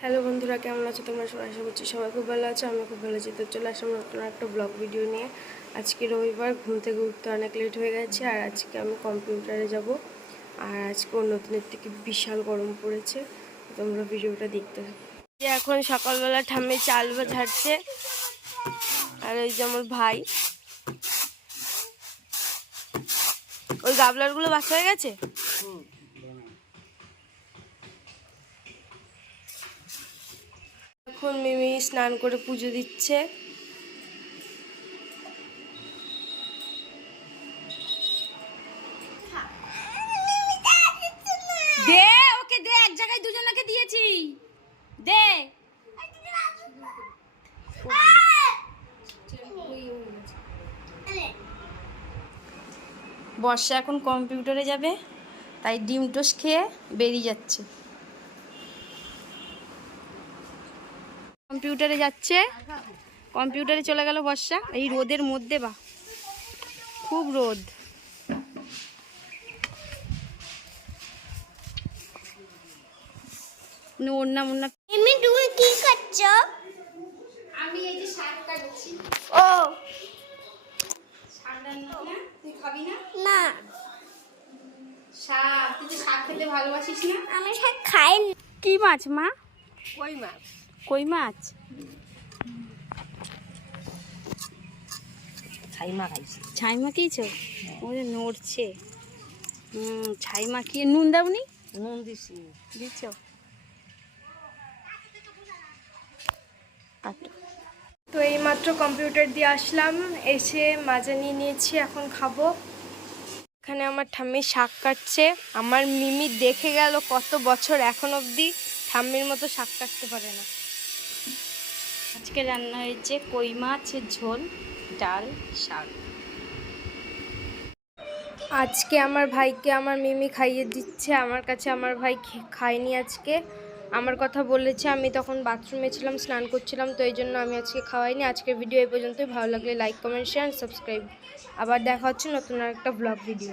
Hello বন্ধুরা, কেমন আছো তোমরা সবাই? আশা করছি সবাই খুব ভালো আছো। আমি খুব ভালো আছি। তো চলে আসলাম নতুন একটা ব্লগ ভিডিও নিয়ে। আজকে রবিবার, ঘুম থেকে উঠতে অনেক লেট হয়ে গেছে। আর আজকে আমি কম্পিউটারে যাব। আর আজকে অন্যদিনের থেকে বিশাল গরম পড়েছে। তোমরা ভিডিওটা দেখতে থাকো। এখন সকালবেলা ঠাম্মি চাল ঝাড়ছে। আর ওই যে আমার ভাই, ওই গাবলারগুলো বাচ্চা হয়ে গেছে। এখন মিমি স্নান করে পুজো দিচ্ছে। দে ওকে দে, এক জায়গায় দুজনকে দিয়েছি, দে। বর্ষা এখন কম্পিউটারে যাবে, তাই ডিম টোস্ট খেয়ে বেরিয়ে যাচ্ছে। কম্পিউটারে যাচ্ছে, কম্পিউটারে চলে গেল বর্ষা। এই রোদের মধ্যে, বা খুব রোদ। ওড়না মোড়না। তুমি কি করছো? আমি এই যে শাক কাটছি। ও শাক রান্না না, তুই খাবি না? না, শাক, তুই শাক খেতে ভালোবাসিস না? আমি শাক খাই না। কি মাছ মা? কই মাছ। কই মাছ। ছাইমা খাইছি। ছাই মাখিয়েছ? ওরে নড়ছে। ছাই মাখিয়ে নুন দাওনি? নুন দিছি। দিচ্ছ? তো এইমাত্র কম্পিউটার দিয়ে আসলাম, এসে মাজা নিয়ে নিয়েছি, এখন খাবো। এখানে আমার ঠাম্মি শাক কাটছে। আমার মিমি দেখে গেল কত বছর, এখন অবধি ঠাম্মির মতো শাক কাটতে পারে না। আজকে রান্না হয়েছে কই মাছের ঝোল, ডাল, শাক। আজকে আমার ভাইকে আমার মিমি খাইয়ে দিচ্ছে। আমার কাছে আমার ভাই খায়নি আজকে। আমার কথা বলেছে, আমি তখন বাথরুমে ছিলাম, স্নান করছিলাম, তো এই জন্য আমি আজকে খাওয়াইনি। আজকের ভিডিও এই পর্যন্তই। ভালো লাগলে লাইক, কমেন্ট, শেয়ার, সাবস্ক্রাইব। আবার দেখা হচ্ছে নতুন একটা ব্লগ ভিডিও।